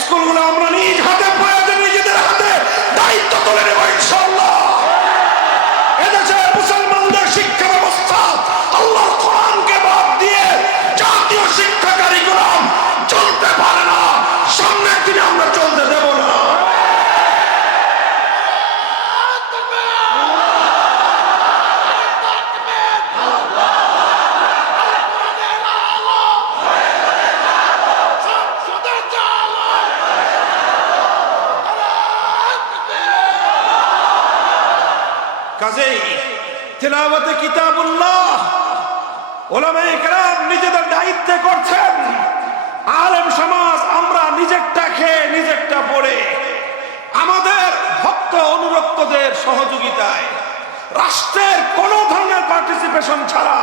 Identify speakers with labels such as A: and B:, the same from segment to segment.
A: স্কুলগুলো আমরা নিজ হাতে প্রয়োজন নিজেদের হাতে দায়িত্ব তুলে নেব ইনশাল্লাহ নিজেদের দায়িত্বে করছেন। আলেম সমাজ, আমরা নিজেরটা খেয়ে নিজেরটা পড়ে। আমাদের ভক্ত অনুরক্তদের সহযোগিতায় রাষ্ট্রের কোন ধরনের পার্টিসিপেশন ছাড়া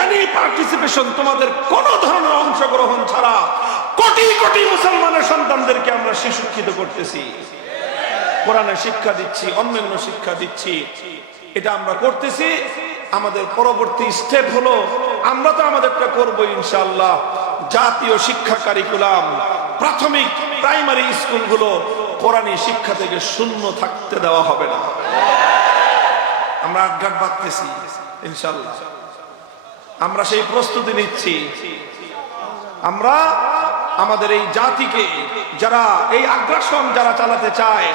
A: এনি পার্টিসিপেশন তোমাদের কোন ধরনের অংশগ্রহণ ছাড়া কোটি কোটি মুসলমানের সন্তানদেরকে আমরা করতেছি। কোরআনের শিক্ষা দিচ্ছি, অন্যান্য শিক্ষা দিচ্ছি। এটা আমরা করতেছি। আমাদের পরবর্তী স্টেপ হলো, আমরা তো আমাদেরটা করব ইনশাল্লাহ জাতীয় শিক্ষা কারিকুলাম প্রাথমিক প্রাইমারি স্কুলগুলো কোরআনী শিক্ষা থেকে শূন্য থাকতে দেওয়া হবে না। আমরা আটঘাট বাঁধতেছি ইনশাল্লাহ আমরা সেই প্রস্তুতি নিচ্ছি। আমরা আমাদের এই জাতিকে, যারা এই আগ্রাসন যারা চালাতে চায়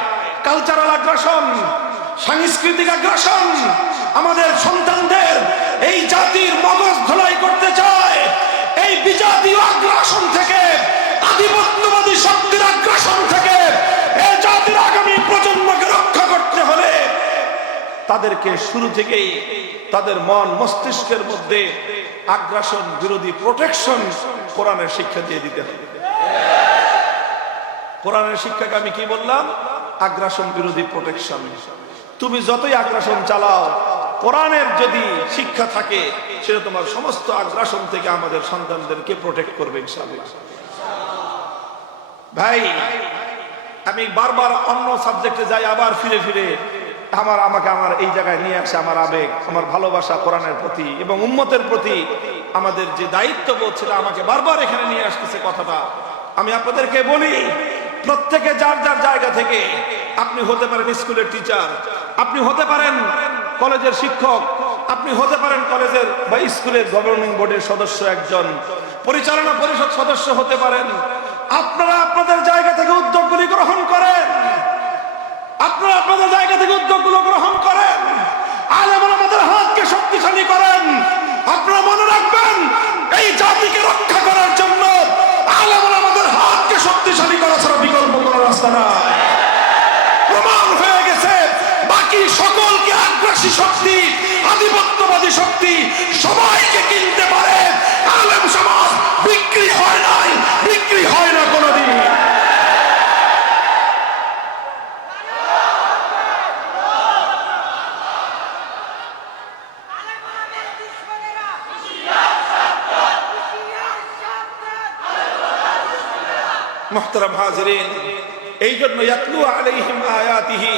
A: কালচারাল আগ্রাসন সাংস্কৃতিক আগ্রাসন আমাদের সন্তানদের এই জাতির মগজ ধলাই করতে চায়। এই বিজাতীয় আগ্রাসন থেকে, আধিপত্যবাদী শক্তির আগ্রাসন থেকে এই জাতির আগামী প্রজন্মকে রক্ষা করতে হলে তাদেরকে শুরু থেকেই তাদের মন মস্তিষ্কের মধ্যে আগ্রাসন, বিরোধী প্রোটেকশন কোরআনের শিক্ষা দিয়ে দিতে হবে। কোরআনের শিক্ষাকে আমি কি বললাম? আগ্রাসন, বিরোধী প্রোটেকশন তুমি যতই আগ্রাসন চালাও, কোরআনের যদি শিক্ষা থাকে, সেটা তোমার সমস্ত আগ্রাসন থেকে আমাদের সন্তানদেরকে প্রোটেক্ট করবে ভাই, আমি বারবার অন্য সাবজেক্টে যাই, আবার ফিরে ফিরে আমার, আমাকে আমার এই জায়গায় নিয়ে আসে আমার আবেগ, আমার ভালোবাসা কোরআনের প্রতি এবং উম্মতের প্রতি আমাদের যে দায়িত্ববোধ ছিল আমাকে বারবার এখানে নিয়ে আসতেছে কথাটা। আমি আপনাদেরকে বলি, প্রত্যেকে যার যার জায়গা থেকে আপনি হতে পারেন স্কুলের টিচার, আপনি হতে পারেন কলেজের শিক্ষক, আপনি হতে পারেন কলেজের বা স্কুলের গভর্নিং বোর্ডের সদস্য একজন, পরিচালনা পরিষদ সদস্য হতে পারেন। আপনারা আপনাদের জায়গা থেকে উদ্যোগগুলি গ্রহণ করেন। আপনারা আপনাদের জায়গা থেকে উদ্যোগগুলো গ্রহণ করেন। আলেম আমাদের হাতকে শক্তিশালী করেন। আপনারা মনে রাখবেন, এই জাতিকে রক্ষা করার জন্য আলেম আমাদের হাতকে শক্তিশালী করা ছাড়া বিকল্প কোনো রাস্তা নাই। বাকি সকলকে আগ্রাসী শক্তি, আধিপত্যবাদী শক্তি, সবাইকে কিনতে পারে? আলেম সমাজ বিক্রি হয় নাই, বিক্রি হয় না কোনোদিন। মোহতারাম হাজরিন, এই জন্য ইয়াতলু আলাইহিম আয়াতিহি।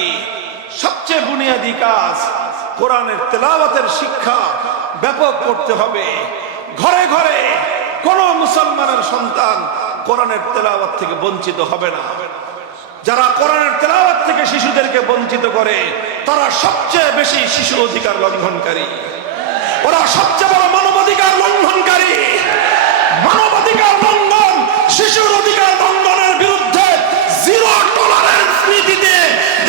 A: সবচেয়ে বুনিয়াদী কাজ কোরআনের তেলাওয়াতের শিক্ষা ব্যাপক করতে হবে। ঘরে ঘরে কোন মুসলমানের সন্তান কোরআনের তেলাওয়াত থেকে বঞ্চিত হবে না। যারা কোরআনের তেলাওয়াত থেকে শিশুদেরকে বঞ্চিত করে, তারা সবচেয়ে বেশি শিশু অধিকার লঙ্ঘনকারী। ওরা সবচেয়ে বড় মানবাধিকার লঙ্ঘনকারী মানবাধিকার লঙ্ঘন শিশুর অধিকার লঙ্ঘনের বিরুদ্ধে জিরো টলারেন্স নীতিতে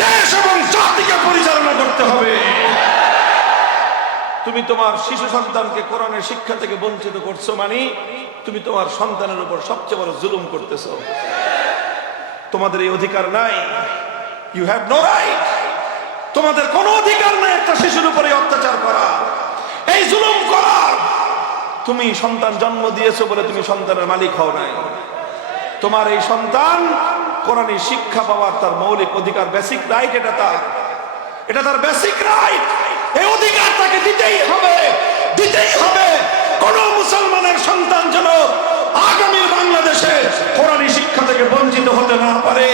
A: দেশ এবং জাতিকে পরিচালনা করতে হবে তুমি তোমার শিশু সন্তানকে কোরআনের শিক্ষা থেকে বঞ্চিত করছ মানে তুমি তোমার সন্তানের উপর সবচেয়ে বড় জুলুম করতেছ। তোমাদের এই অধিকার নাই। ইউ হ্যাভ নো রাইট তোমাদের কোনো অধিকার নাই একটা শিশুর উপরে অত্যাচার করা। এই জুলুম করা। তুমি সন্তান জন্ম দিয়েছ বলে তুমি সন্তানের মালিক হও নাই। তোমার এই সন্তান কোরআনী শিক্ষা পাওয়ার তার মৌলিক অধিকার বেসিক রাইট এটা তার। এটা তার বেসিক রাইট এই অধিকার তাকে দিতেই হবে দিতেই হবে। কোন মুসলমানের সন্তান যেন আগামী বাংলাদেশে কোরআনী শিক্ষা থেকে বঞ্চিত হতে না পারে।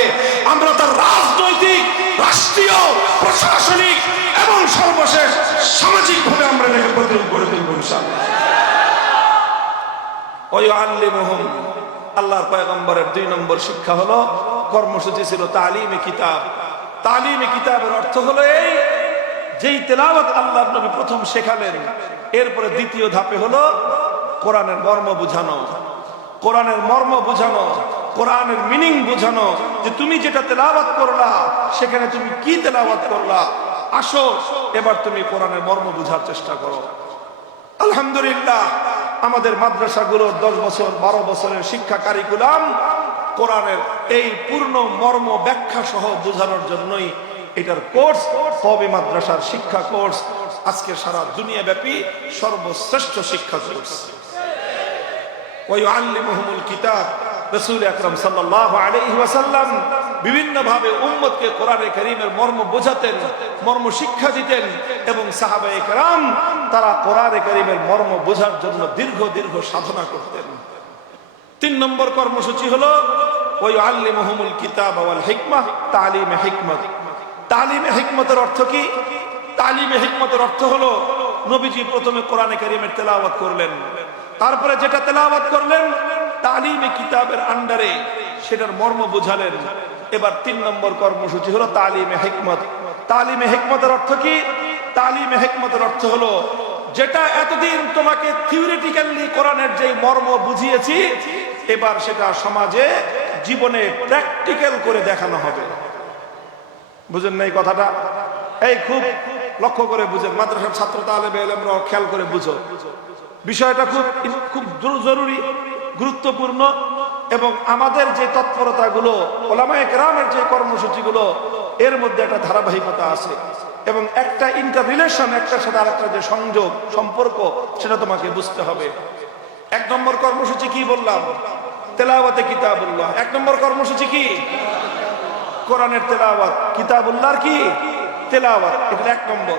A: আমরা তার রাজনৈতিক, রাষ্ট্রীয়, প্রশাসনিক এবং সর্বশেষ সামাজিক ভাবে আমরা এটাকে প্রতিরোধ করে তুলব ওই আল্লিমুহুম আল্লাহর পয়গম্বরের দুই নম্বর শিক্ষা হলো, কর্মসূচি ছিল তালিমে কিতাব। তালিমে কিতাবের অর্থ হলো এই যেই তেলাওয়াত আল্লাহর নবী প্রথম শেখালেন, এরপরে দ্বিতীয় ধাপে হলো কোরআনের মর্ম বুঝানো। কোরআনের মর্ম বুঝানো, কোরআনের মিনিং বুঝানো, যে তুমি যেটা তেলাওয়াত করলা, সেখানে তুমি কি তেলাওয়াত করলা? আসো, এবার তুমি কোরআনের মর্ম বুঝার চেষ্টা করো। আলহামদুলিল্লাহ, আমাদের মাদ্রাসাগুলোর দশ বছর, বারো বছরের শিক্ষা কারিকুলাম কোরআনের এই পূর্ণ মর্ম ব্যাখ্যা সহ বোঝানোর জন্যই এটার কোর্স কবি মাদ্রাসার শিক্ষা কোর্স, আজকে সারা দুনিয়া ব্যাপী সর্বশ্রেষ্ঠ শিক্ষা কোর্স। ওয়াইআল্লিমুহুমুল কিতাব, রাসূল আকরাম সাল্লাল্লাহু আলাইহি ওয়াসাল্লাম বিভিন্ন ভাবে উম্মতকে কোরআনে কারীমের মর্ম বোঝাতেন, মর্ম শিক্ষা দিতেন এবং সাহাবায়ে কেরাম তারা কোরআনে করিমের মর্ম বোঝার জন্য দীর্ঘ দীর্ঘ সাধনা করতেন। তিন নম্বর কর্মসূচি হলো ওই আল্লিমহুমুল কিতাব ওয়াল হিকমাহ তালিমে হিকমত। তালিমে হিকমতের অর্থ কি? তালিমে হিকমতের অর্থ হলো নবীজি প্রথমে কোরআনে কারীমের তেলাওয়াত করলেন। তারপরে যেটা তেলাওয়াত করলেন, তালিমে কিতাবের আন্ডারে সেটার মর্ম বুঝালেন। এবার তিন নম্বর কর্মসূচি হলো তালিমে হিকমত। তালিমে হিকমতের অর্থ কি? তালিমে হিকমতের অর্থ হলো যেটা এতদিন তোমাকে থিওরিটিক্যালি কোরআনের যে মর্ম বুঝিয়েছি, এবার সেটা সমাজে জীবনে প্র্যাকটিক্যাল করে দেখানো হবে। বুঝেন না এই কথাটা? এই খুব লক্ষ্য করে বুঝেন, মাদ্রাসার ছাত্র তাহলে আমরা খেয়াল করে বুঝো। বিষয়টা খুব খুব জরুরি, গুরুত্বপূর্ণ এবং আমাদের যে তৎপরতাগুলো, ওলামায়ে গ্রামের যে কর্মসূচিগুলো, এর মধ্যে একটা ধারাবাহিকতা আছে এবং একটা ইন্টার রিলেশন একটার সাথে আরেকটা যে সংযোগ, সম্পর্ক, সেটা তোমাকে বুঝতে হবে। এক নম্বর কর্মসূচি কি বললাম? তেলাওয়াতে কিতাবুল্লাহ। এক নম্বর কর্মসূচি কি? কোরআনের তেলাওয়াত। কিতাবুল্লাহর কি? তেলাওয়াত। এটা এক নম্বর।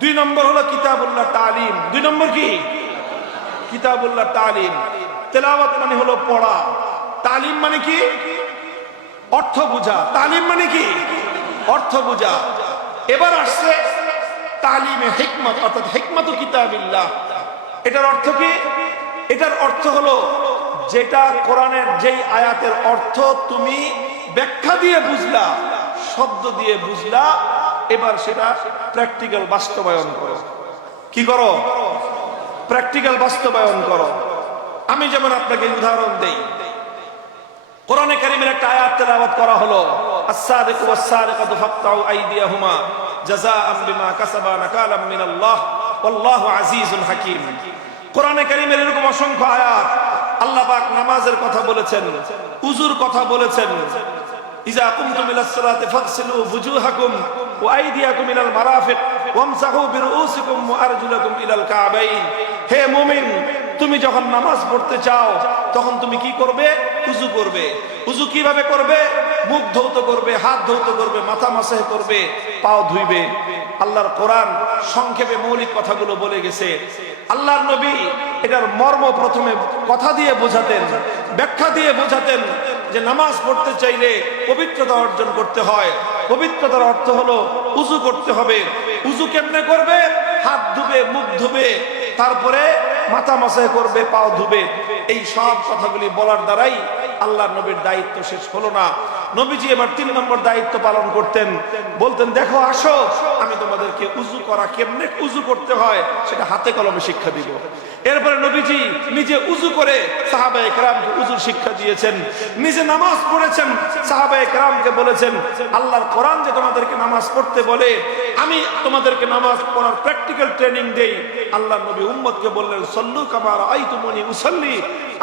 A: দুই নম্বর হলো কিতাবুল্লাহ তালিম। দুই নম্বর কি? কিতাবুল্লাহ তালিম। তেলাওয়াত মানে হলো পড়া। তালিম মানে কি? অর্থ বুঝা। তালিম মানে কি? অর্থ বুঝা। এবার আসছে তালিমে হিকমত, অর্থাৎ হিকমত কিতাবিল্লাহ। এটার অর্থ কি? এটার অর্থ হলো যেটা কোরআনের যেই আয়াতের অর্থ তুমি ব্যাখ্যা দিয়ে বুঝলা, শব্দ দিয়ে বুঝলা, এবার সেটা প্র্যাকটিক্যাল বাস্তবায়ন করো। কি করো? প্র্যাকটিক্যাল বাস্তবায়ন করো। আমি যেমন আপনাকে উদাহরণ দেই। কোরআনে কারিমের একটা আয়াত তেলাওয়াত করা হলো, আস-সাদিকু ওয়াস-সাদিকাতু ফাকতাউ আইদিয়াহুমা জাযাআম বিমা কাসাবা নাকালাম মিনাল্লাহ, ওয়াল্লাহু আজিজুল হাকীম। কোরআনে কারিমের এরকম অসংখ্য আয়াত, আল্লাহ পাক নামাজের কথা বলেছেন, উজুর কথা বলেছেন ইলাস সালাতি ফাগসিলু বুজুহাকুম ওয়া আইদিয়াকুম ইলাল মারাফিক ওয়ামসাহু বিরুউসিকুম ওয়া আরজুলাকুম ইলাল কাবাইন। হে মুমিন, তুমি যখন নামাজ পড়তে চাও, তখন তুমি কি করবে? উজু করবে। উজু কীভাবে করবে? মুখ ধৌত করবে, হাত ধৌত করবে, মাথা মাসে করবে, পাও ধুইবে। আল্লাহর কোরআন সংক্ষেপে মৌলিক কথাগুলো বলে গেছে। আল্লাহর নবী এটার মর্ম প্রথমে কথা দিয়ে বোঝাতেন, ব্যাখ্যা দিয়ে বোঝাতেন যে নামাজ পড়তে চাইলে পবিত্রতা অর্জন করতে হয়। পবিত্রতার অর্থ হলো উজু করতে হবে। উজু কেমনে করবে? হাত ধুবে, মুখ ধুবে, তারপরে মাথা মাসায় করবে পাও ধুবে। এই সব কথাগুলি বলার দ্বারাই আল্লাহ নবীর দায়িত্ব শেষ হলো না। নবীজি এবার তিন নম্বর দায়িত্ব পালন করতেন। বলতেন, দেখো, আসো, আমি তোমাদেরকে উজু করা কেমনে উজু করতে হয় সেটা হাতে কলমে শিক্ষা দিব। এরপরে নবীজি নিজে উজু করে সাহাবা একরামকে উজুর শিক্ষা দিয়েছেন। নিজে নামাজ পড়েছেন সাহাবা একরামকে বলেছেন, আল্লাহর কোরআন যে তোমাদেরকে নামাজ পড়তে বলে আমি তোমাদেরকে নামাজ পড়ার প্র্যাকটিক্যাল ট্রেনিং দেই। আল্লাহ নবী উম্মতকে বললেন, সল্লু কামার আই তুমনি মুসল্লি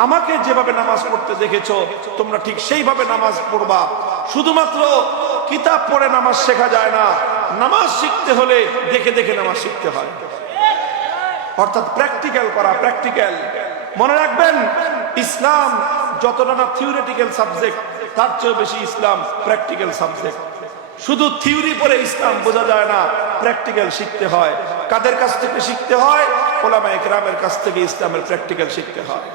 A: আমাকে যেভাবে নামাজ পড়তে দেখেছ, তোমরা ঠিক সেইভাবে নামাজ পড়বা। শুধুমাত্র কিতাব পড়ে নামাজ শেখা যায় না, নামাজ শিখতে হলে দেখে দেখে নামাজ শিখতে হয়। অর্থাৎ প্র্যাকটিক্যাল করা প্র্যাকটিক্যাল মনে রাখবেন, ইসলাম যতটা না থিওরিটিক্যাল সাবজেক্ট তার চেয়ে বেশি ইসলাম প্র্যাকটিক্যাল সাবজেক্ট শুধু থিওরি পরে ইসলাম বোঝা যায় না প্র্যাকটিক্যাল শিখতে হয়। কাদের কাছ থেকে শিখতে হয়? ওলামা একরামের কাছ থেকে ইসলামের প্র্যাকটিক্যাল শিখতে হয়।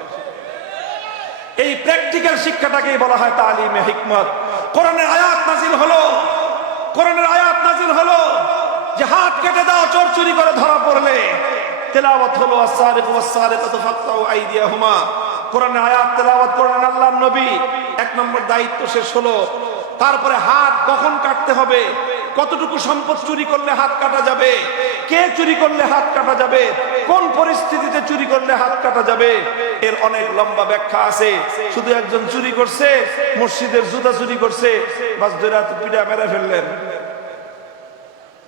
A: এই প্র্যাকটিক্যাল শিক্ষাটাকেই বলা হয় তালিমে হিকমত। কোরআনের আয়াত নাজিল হলো। কোরআনের আয়াত নাজিল হলো। যে হাত কেটে দাও, চোর চুরি করে ধরা পড়লে। তেলাওয়াত হলো, আস-সারিকু ওয়াস-সারিকাতু ফাকতাউ আইদিয়াহুমা। কোরআনের আয়াত তেলাওয়াত করেন আল্লাহর নবী। এক নম্বর দায়িত্ব শেষ হলো। তারপরে হাত কখন কাটতে হবে? কতটুকু সম্পদ চুরি করলে হাত কাটা যাবে? কে চুরি করলে হাত কাটা যাবে? কোন পরিস্থিতিতে চুরি করলে হাত কাটা যাবে? এর অনেক লম্বা ব্যাখ্যা আছে। শুধু একজন চুরি করছে, মসজিদের জুতা চুরি করছে মেরে ফেললেন।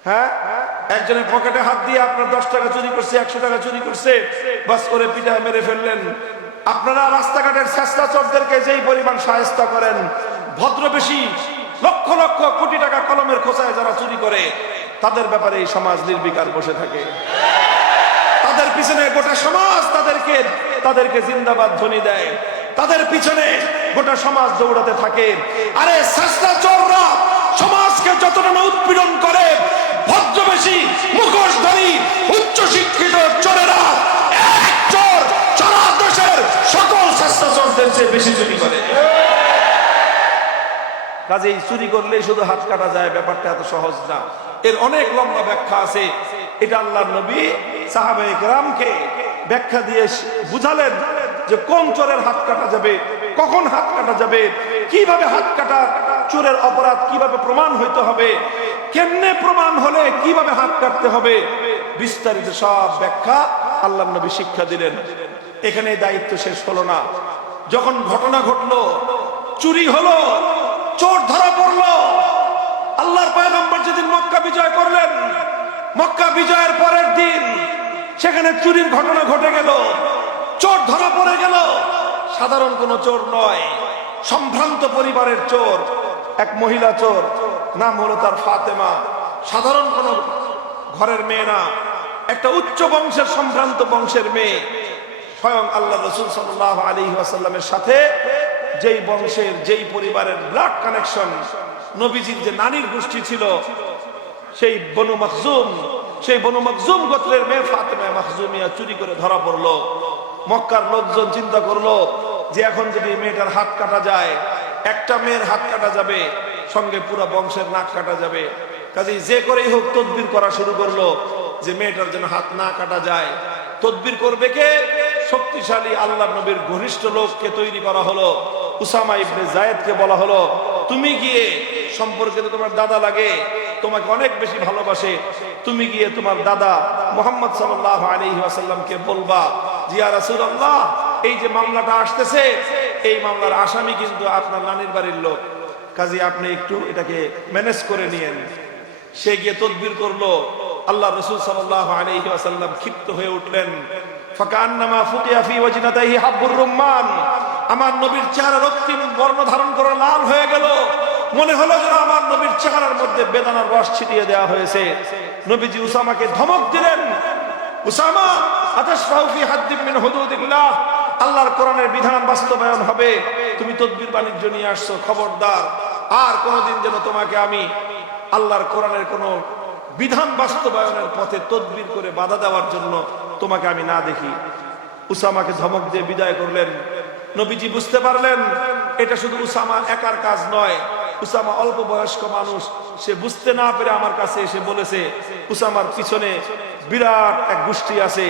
A: হ্যাঁ? একজনের পকেটে হাত দিয়ে আপনার দশ টাকা চুরি করছে, একশো টাকা চুরি করছে, বাস করে পিঠা মেরে ফেললেন। আপনারা রাস্তাঘাটের চোরদেরকে যেই পরিমাণ সাহেস্তা করেন ভদ্র বেশি লক্ষ লক্ষ কোটি টাকা কলমের খোঁচায় যারা চুরি করে, তাদের ব্যাপারে এই সমাজ নির্বিকার বসে থাকে। তাদের পিছনে গোটা সমাজ তাদেরকে তাদেরকে জিন্দাবাদ ধ্বনি দেয়। তাদের পিছনে গোটা সমাজ দৌড়াতে থাকে। আরে চেষ্টা চোররা, সমাজকে যতটা না উৎপীড়ন করে, ভদ্রবেশী, মুখোশধারী, উচ্চ শিক্ষিত চোরেরা, এক চোর সারা দেশের সকল চেষ্টা চোরদের চেয়ে বেশি চুরি করে। কাজেই চুরি করলেই শুধু হাত কাটা যায়, ব্যাপারটা এত সহজ না। এর অনেক লম্বা ব্যাখ্যা আছে। এটা আল্লাহর নবী সাহাবে ব্যাখ্যা দিয়ে বুঝালেন যে কোন চোরের হাত কাটা যাবে, কখন হাত কাটা যাবে, কীভাবে হাত কাটা, চোরের অপরাধ কীভাবে প্রমাণ হইতে হবে, কেমনে প্রমাণ হলে কীভাবে হাত কাটতে হবে, বিস্তারিত সব ব্যাখ্যা আল্লাহ নবী শিক্ষা দিলেন। এখানে দায়িত্ব শেষ হলো না। যখন ঘটনা ঘটলো, চুরি হলো চোর ধরা পড়ল। আল্লাহর পয়গম্বর যেদিন মক্কা বিজয় করলেন, মক্কা বিজয়ের পরের দিন সেখানে চুরির ঘটনা ঘটে গেল। চোর ধরা পড়ে গেল। সাধারণ কোনো চোর নয়, সম্ভ্রান্ত পরিবারের চোর, এক মহিলা চোর, নাম হলো তার ফাতেমা। সাধারণ কোন ঘরের মেয়ে না, একটা উচ্চ বংশের সম্ভ্রান্ত বংশের মেয়ে। স্বয়ং আল্লাহ রসুল সাল্লাহ আলী আসাল্লামের সাথে যেই বংশের, যেই পরিবারের ব্লাড কানেকশন নবীজির যে নানির গোষ্ঠী ছিল, সেই বনু মখজুম, সেই বনু মখজুম গোত্রের মেয়ে ফাতেমা মখজুমিয়া চুরি করে ধরা পড়ল। মক্কার লোকজন চিন্তা করল যে এখন যদি মেয়েটার হাত কাটা যায়, একটা মেয়ের হাত কাটা যাবে, সঙ্গে পুরো বংশের নাক কাটা যাবে। কাজেই যে করেই হোক তদবির করা শুরু করল যে মেয়েটার যেন হাত না কাটা যায়। তদবির করবে কে? শক্তিশালী আল্লাহ নবীর ঘনিষ্ঠ লোককে তৈরি করা হলো। উসামা ইবনে জায়েদকে বলা হলো, তুমি গিয়ে সম্পর্কে তো তোমার দাদা লাগে, তোমাকে অনেক বেশি ভালোবাসে। তুমি গিয়ে তোমার দাদা মোহাম্মদ সাল্লাহ আলী আসাল্লামকে বলবা জিয়া রাসুল্লাহ এই যে মামলাটা আসতেছে, এই মামলার আসামি কিন্তু আপনার নানির বাড়ির লোক। কাজে আপনি একটু এটাকে ম্যানেজ করে নিয়েন। সে গিয়ে তদবির করল। আল্লাহ রসুল সাল্লাহ আলী আসাল্লাম ক্ষিপ্ত হয়ে উঠলেন। ফাকান্নামা ফুটিয়া ফি ওয়াজিনাতাহি হাব্বুর রুম্মান। আমার নবীর চেহারা রক্তিম বর্ণ ধারণ করে লাল হয়ে গেল। মনে হলো যেন আমার নবীর চেহারার মধ্যে বেদানার রস ছিটিয়ে দেওয়া হয়েছে। নবীজি উসামাকে ধমক দিলেন, উসামা আতাশফাউ ফি হাদ্দিম মিন হুদুদিল্লাহ, আল্লাহর কোরআনের বিধান বাস্তবায়ন হবে। তুমি তদবির বাণিজ্য নিয়ে আসছো, খবরদার। আর কোনোদিন যেন তোমাকে আমি আল্লাহর কোরআনের কোনো বিধান বাস্তবায়নের পথে তদবির করে বাধা দেওয়ার জন্য তোমাকে আমি না দেখি। উসামাকে ধমক দিয়ে বিদায় করলেন নবীজি বুঝতে পারলেন, এটা শুধু উসামা একার কাজ নয়। উসামা অল্প বয়স্ক মানুষ, সে বুঝতে না পেরে আমার কাছে এসে বলেছে, উসামার পিছনে বিরাট এক গোষ্ঠী আছে।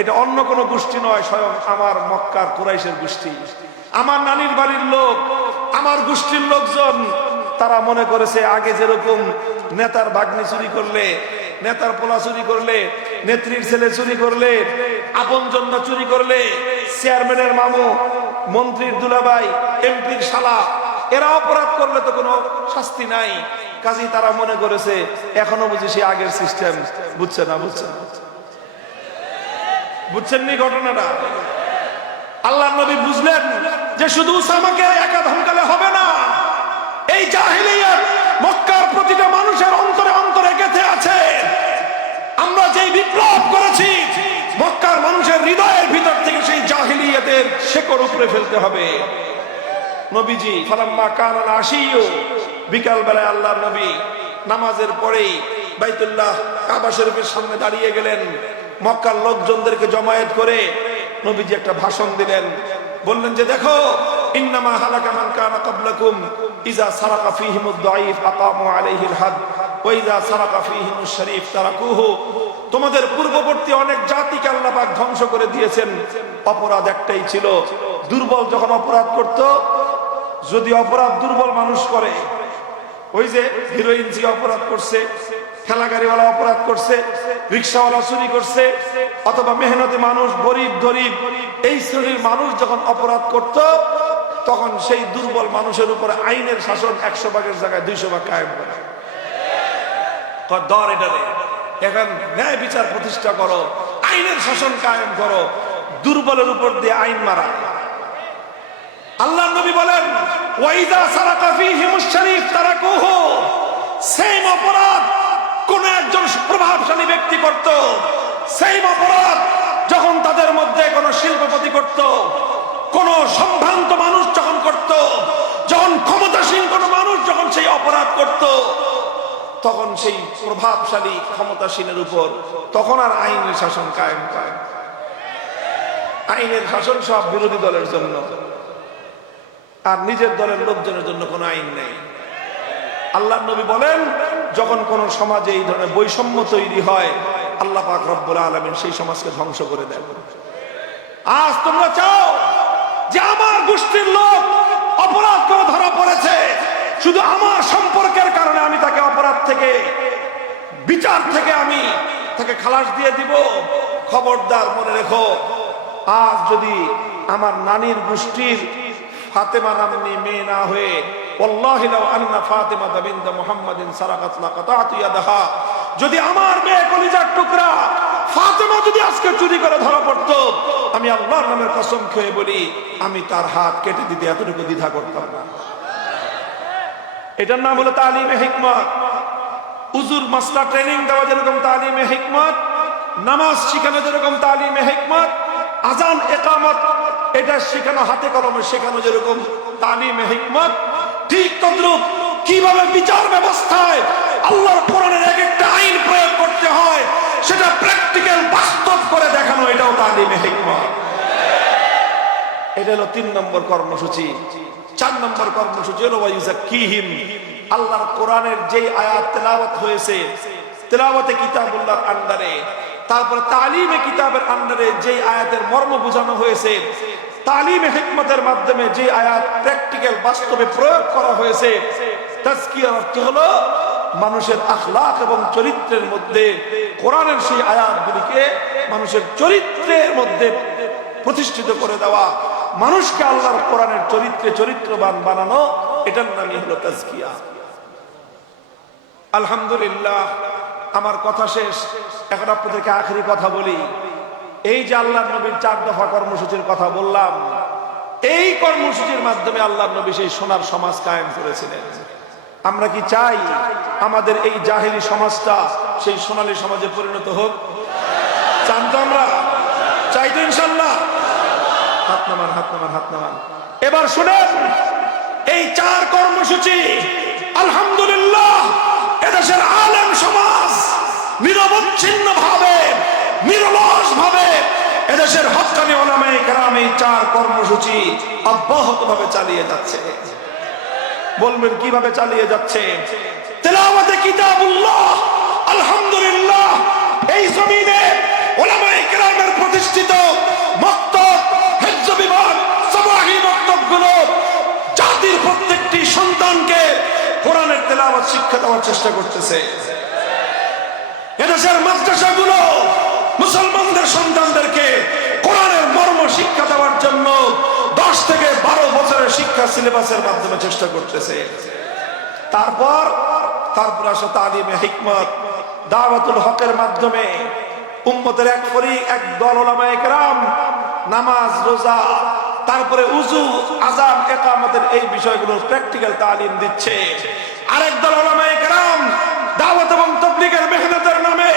A: এটা অন্য কোনো গোষ্ঠী নয়, স্বয়ং আমার মক্কার কোরাইশের গোষ্ঠী। আমার নানির বাড়ির লোক, আমার গোষ্ঠীর লোকজন, তারা মনে করেছে আগে যেরকম নেতার বাগ্নি চুরি করলে, নেতার পোলা চুরি করলে নেত্রীর ছেলে চুরি করলে, আপন জন্য চুরি করলে, চেয়ারম্যানের মামু, মন্ত্রীর দুলাভাই, এমপির শালা, এরা অপরাধ করলে তো কোনো শাস্তি নাই। কাজী তারা মনে করেছে, এখনও বুঝি সে আগের সিস্টেম। বুঝছে না বুঝছে না। বুঝছেন নি ঘটনাটা? আল্লাহ নবী বুঝলেন যে শুধু উসামাকে একা ধমকালে হবে না, এই জাহিলিয়াত মক্কার প্রতিটা মানুষের আমরা যেই বিপ্লব করেছি, মক্কার মানুষের হৃদয়ের ভিতর থেকে সেই জাহিলিয়াতের শেকড় উপরে ফেলতে হবে। নবীজি, ফালাম্মা কানান আসিও বিকাল বেলায় আল্লাহ নবী নামাজের পরেই বাইতুল্লাহ কাবা শরীফের সামনে দাঁড়িয়ে গেলেন। মক্কার লোকজনদেরকে জমায়েত করে নবীজি একটা ভাষণ দিলেন। বললেন যে, দেখো, ইন্নামা হালাকা মান কানা ক্বাবলাকুম ইজা সারাকা ফীহিমুদ দাঈফ আকামু আলাইহিল হাদ। ওয়া ইজা সারাকা ফীহিমুশ শরীফ তারাকুহু। তোমাদের পূর্ববর্তী অনেক জাতিকে আল্লাহ ধ্বংস করে দিয়েছেন। অপরাধ একটাই ছিল, দুর্বল যখন অপরাধ করত, যদি অপরাধ দুর্বল মানুষ করে, ওই যে হিরোইন যে অপরাধ করছে অপরাধ করছে, রিক্সাওয়ালা চুরি করছে, অথবা মেহনতি মানুষ, গরিব গরিব এই শ্রেণির মানুষ যখন অপরাধ করত, তখন সেই দুর্বল মানুষের উপরে আইনের শাসন একশো ভাগের জায়গায় দুইশো ভাগ কায়েম করে। দর এটা রে এখন ন্যায় বিচার প্রতিষ্ঠা করো, আইনের শাসন কায়েম করো, দুর্বলের উপর দিয়ে আইন মারা। আল্লাহ নবী বলেন ওয়াইদা সারাকা ফীহিমুশ শরীফ তারাকুহু। সেম অপরাধ কোন একজন প্রভাবশালী ব্যক্তি করত। সেম অপরাধ যখন তাদের মধ্যে কোন শিল্পপতি করত, কোন সম্ভ্রান্ত মানুষ যখন করত, যখন ক্ষমতাসীন কোন মানুষ যখন সেই অপরাধ করত তখন সেই প্রভাবশালী, ক্ষমতাসীনের উপর তখন আর আইনের শাসন কায়েম করে আইনের শাসন সব বিরোধী দলের জন্য। আর নিজের দলের লোকজনের জন্য কোনো আইন নেই। আল্লাহ নবী বলেন, যখন কোন সমাজে এই ধরনের বৈষম্য তৈরি হয়, আল্লাহ পাক রব্বুল আলমিন সেই সমাজকে ধ্বংস করে দেন। আজ তোমরা চাও যে আমার গোষ্ঠীর লোক অপরাধ করে ধরা পড়েছে। শুধু আমার সম্পর্কের কারণে আমি তাকে অপরাধ থেকে, বিচার থেকে আমি তাকে খালাস দিয়ে দিব। খবরদার, মনে রেখো, আজ যদি আমার নানির গোষ্ঠীর ফাতেমা নামনি মেয়ে না হয়ে যদি আমার মেয়ে কলিজার টুকরা ফাতেমা যদি আজকে চুরি করে ধরা পড়তো, আমি আল্লাহর নামের কসম খেয়ে বলি, আমি তার হাত কেটে দিতে এতটুকু দ্বিধা করতাম না। এটার নাম হলো তালিমে হিকমত। উজুর মাসলা ট্রেনিং দেওয়া যেরকম তালিমে হিকমত, নামাজ শিখানো যেরকম তালিমে হিকমত, আজান, একামত, এটা শেখানো, হাতে কলমে শেখানো যেরকম তালিমে হিকমত, ঠিক তদ্রুপ কীভাবে বিচার ব্যবস্থায় আল্লাহর কোরআনের এক একটা আইন প্রয়োগ করতে হয়, সেটা প্র্যাকটিক্যাল বাস্তব করে দেখানো, এটাও তালিমে হিকমত। এটা হলো তিন নম্বর কর্মসূচি। চার নম্বর কর্মসূচি হলো কিহিম আল্লাহর কোরআনের যে আয়াত তেলাওয়াত হয়েছে, তেলাওয়াতে কিতাবুল্লাহর আন্ডারে, তারপরে তালিমে কিতাবের আন্ডারে যে আয়াতের মর্ম বোঝানো হয়েছে, তালিমে হিকমতের মাধ্যমে যে আয়াত প্র্যাকটিক্যাল বাস্তবে প্রয়োগ করা হয়েছে অর্থ হলো মানুষের আখলাক এবং চরিত্রের মধ্যে কোরআনের সেই আয়াতগুলিকে মানুষের চরিত্রের মধ্যে প্রতিষ্ঠিত করে দেওয়া। মানুষকে আল্লাহর কোরআনের চরিত্রে চরিত্রবান বানানো, এটার নামই হলো তাজকিয়া। আলহামদুলিল্লাহ, আমার কথা শেষ। এখন আপনাদেরকে আখেরি কথা বলি। এই যে আল্লাহ নবীর চার দফা কর্মসূচির কথা বললাম, এই কর্মসূচির মাধ্যমে আল্লাহ নবী সেই সোনার সমাজ কায়েম করেছিলেন। আমরা কি চাই আমাদের এই জাহেলি সমাজটা সেই সোনালী সমাজে পরিণত হোক? চান তো আমরা? চাই তো ইনশাল্লাহ। হাত নামান হাত নামান হাত নামান। এবার শুনেন, এই চার কর্মসূচি, আলহামদুলিল্লাহ, এদেশের আলেম সমাজ নিরবচ্ছিন্ন ভাবে নিরলস ভাবে এদেশের হকানি ওলামে এই চার কর্মসূচি অব্যাহত ভাবে চালিয়ে যাচ্ছে। বলবেন, কীভাবে চালিয়ে যাচ্ছে? তেলাওয়াতে কিতাবুল্লাহ, আলহামদুলিল্লাহ, এই জমিনে ওলামায়ে কেরামের প্রতিষ্ঠিত মক্তব সন্তানকে কোরআনের তেলাওয়াত, শিক্ষা দেওয়ার চেষ্টা করতেছে। এদেশের মাদ্রাসাগুলো মুসলমানদের সন্তানদেরকে কোরআনের মর্ম শিক্ষা দেওয়ার জন্য দশ থেকে বারো বছরের শিক্ষা সিলেবাসের মাধ্যমে চেষ্টা করতেছে। তারপর তারপর আসো তালিমে হিকমত, দাওয়াতুল হকের মাধ্যমে উম্মতের এক ফরি এক দল ওলামায়ে নামাজ, রোজা তারপরে উজু আজান একামতের এই বিষয়গুলোর প্র্যাকটিক্যাল তালিম দিচ্ছে। আরেক দল ওলামায়ে দাওয়াত এবং তবলিগের মেহনতের নামে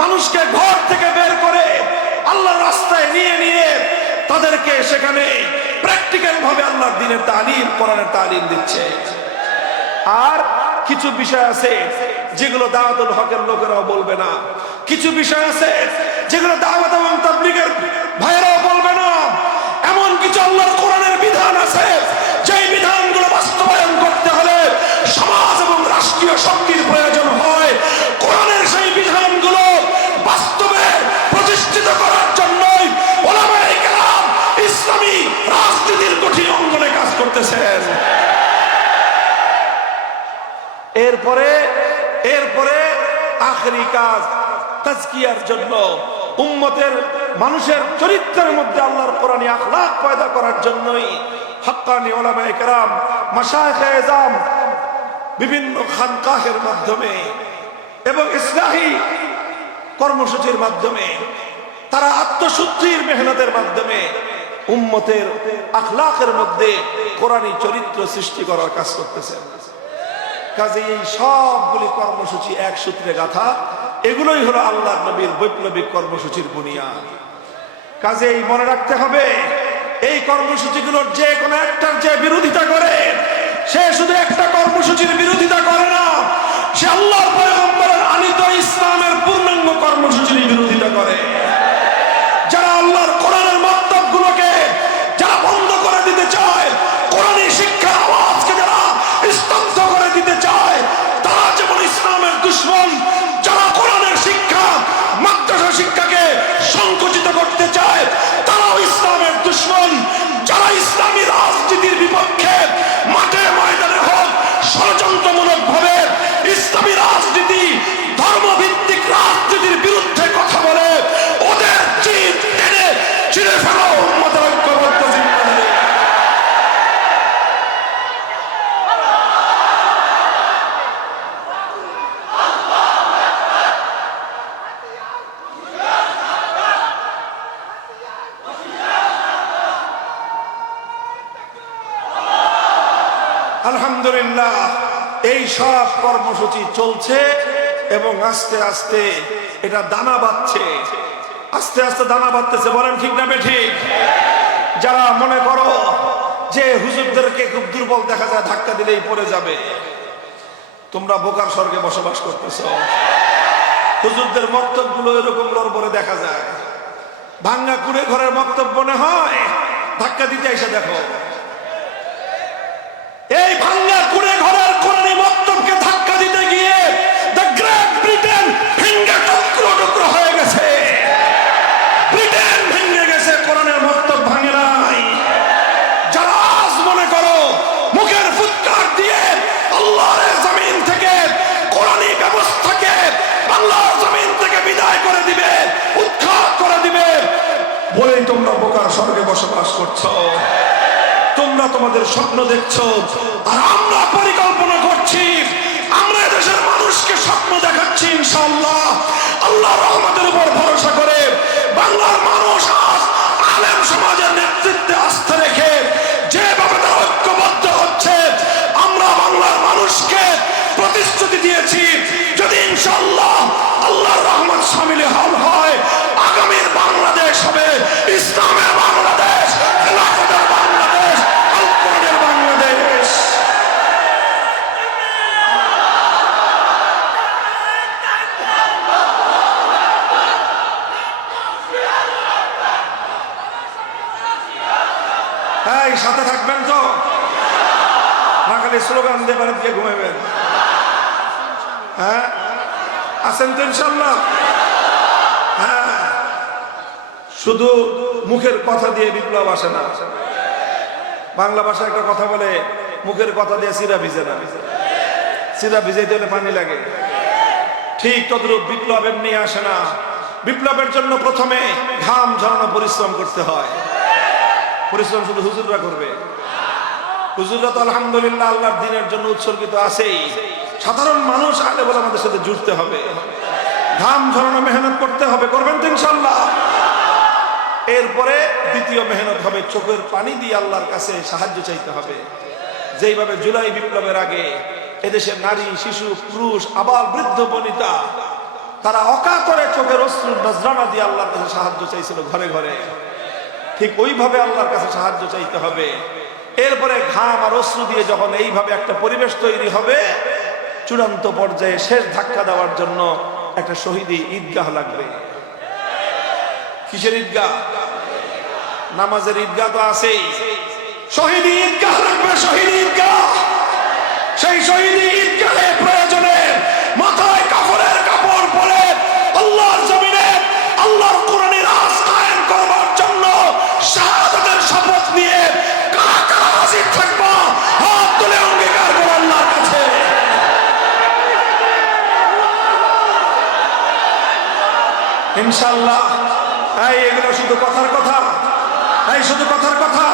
A: মানুষকে ঘর থেকে বের করে আল্লাহর রাস্তায় নিয়ে নিয়ে তাদেরকে সেখানে প্র্যাকটিক্যাল ভাবে আল্লাহর দিনের তালিম, কোরআনের তালিম দিচ্ছে। আর কিছু বিষয় আছে যেগুলো দাওয়াতুল হকের লোকেরাও বলবে না। কিছু বিষয় আছে যেগুলো দাওয়াত এবং তাবলিগের ভাইয়েরাও আখরি কাজ তাজকিয়ার জন্য। উম্মতের, মানুষের চরিত্রের মধ্যে আল্লাহর কোরআনী আখলাক পয়দা করার জন্যই হক্কানি ওলামায়ে কেরাম মাশায়েখে এজাম বিভিন্ন খানকাহের মাধ্যমে এবং ইসলাহী কর্মসূচির মাধ্যমে, তারা আত্মশুদ্ধির মেহনতের মাধ্যমে উম্মতের আখলাকের মধ্যে কোরআনী চরিত্র সৃষ্টি করার কাজ করতেছেন কাজে এই সবগুলি কর্মসূচি এক সূত্রে গাথা। এগুলোই হলো আল্লাহ নবীর বৈপ্লবিক কর্মসূচির বুনিয়াদ। কাজেই মনে রাখতে হবে, এই কর্মসূচিগুলোর যে কোনো একটার যে বিরোধিতা করে, সে শুধু একটা কর্মসূচির বিরোধিতা করে না, সে পয়গম্বরের আনিত ইসলামের পূর্ণাঙ্গ কর্মসূচির বিরোধিতা করে। হোক ষড়যন্ত্রমূলক ভাবে ইসলামী রাজনীতি ধর্মভিত্তিক রাজনীতির বিরুদ্ধে কথা বলে ওদের জিদ টেনে ছিঁড়ে ফেলো উম্মতের ঐক্যবদ্ধ জিম্মাদারি। আলহামদুলিল্লাহ এই সব কর্মসূচি চলছে এবং আস্তে আস্তে এটা দানা বাঁধছে। আস্তে আস্তে দানা বাঁধতেছে, বলেন ঠিক না ঠিক যারা মনে করো যে হুজুরদেরকে খুব দুর্বল দেখা যায়, ধাক্কা দিলেই পড়ে যাবে। তোমরা বোকার স্বর্গে বসবাস করতেছ। হুজুরদের মক্তবগুলো এরকম লড়বড়ে দেখা যায়। ভাঙ্গা কুড়ে ঘরের মক্তব্য মনে হয়, ধাক্কা দিতে এসে দেখো। এই ভাঙ্গা তোমরা বোকার স্বর্গে বসবাস করছ। তোমরা তোমাদের স্বপ্ন দেখছ। আর আমরা পরিকল্পনা করছি, আমরা দেশের মানুষকে স্বপ্ন দেখাচ্ছি, ইনশাআল্লাহ। আল্লাহ রহমতের উপর ভরসা করে বাংলার মানুষ আজ আলেম সমাজের নেতৃত্বে আস্থা রেখে যেভাবে তারা ঐক্যবদ্ধ হচ্ছে, আমরা বাংলার মানুষকে প্রতিশ্রুতি দিয়েছি। যদি ইনশাআল্লাহ আল্লাহর রহমত সামিলে হল হয় আগামীর বাংলাদেশ হবে ইসলামের এই, সাথে থাকবেন তো? না খালি স্লোগান দিয়ে বাড়ি দিয়ে ঘুমাবেন হ্যাঁ? আছেন তো ইনশাল্লাহ? হ্যাঁ? শুধু মুখের কথা দিয়ে বিপ্লব আসে না। বাংলা ভাষায় একটা কথা বলে, মুখের কথা দিয়ে সিরা ভিজে না। সিরা ভিজাইতে হলে পানি লাগে। ঠিক তদ্রুপ বিপ্লব এমনি আসে না। বিপ্লবের জন্য প্রথমে ঘাম ঝরানো পরিশ্রম করতে হয়। পরিশ্রম শুধু হুজুররা করবে। হুজুররা তো আলহামদুলিল্লাহ আল্লাহর দিনের জন্য উৎসর্গিত আছেই। সাধারণ মানুষ আলে বলে আমাদের সাথে জুড়তে হবে। ঘাম ঝরানো মেহনত করতে হবে। করবেন তো ইনশাল্লাহ এরপরে দ্বিতীয় মেহনত হবে, চোখের পানি দিয়ে আল্লাহর কাছে সাহায্য চাইতে হবে। যেইভাবে জুলাই বিপ্লবের আগে এদেশের নারী, শিশু, পুরুষ, আবার বৃদ্ধ, বনিতা, তারা অকাতরে চোখের অশ্রু, নজরানা দিয়ে আল্লাহর কাছে সাহায্য চাইছিল ঘরে ঘরে। ঠিক ওইভাবে আল্লাহর কাছে সাহায্য চাইতে হবে। এরপরে ঘাম আর অশ্রু দিয়ে যখন এইভাবে একটা পরিবেশ তৈরি হবে, চূড়ান্ত পর্যায়ে শেষ ধাক্কা দেওয়ার জন্য একটা শহীদি ঈদগাহ লাগবে। কিসের ঈদগাহ? নামাজের ঈদগাহ তো আছে শহীদ ঈদগাহ রাখবে, শহীদ ঈদগাহ। সেই শহীদ ঈদগাহে প্রয়োজনে মাথায় কাপড়ের কাপড় পরে আল্লাহর জমিনে, আল্লাহর কোরআনে রাজ কায়েম করবার জন্য শাহাদাতের শপথ নিয়ে কারা ইনশাআল্লাহ, এই এগুলো শুধু কথার কথা এই শুধু কথার কথা।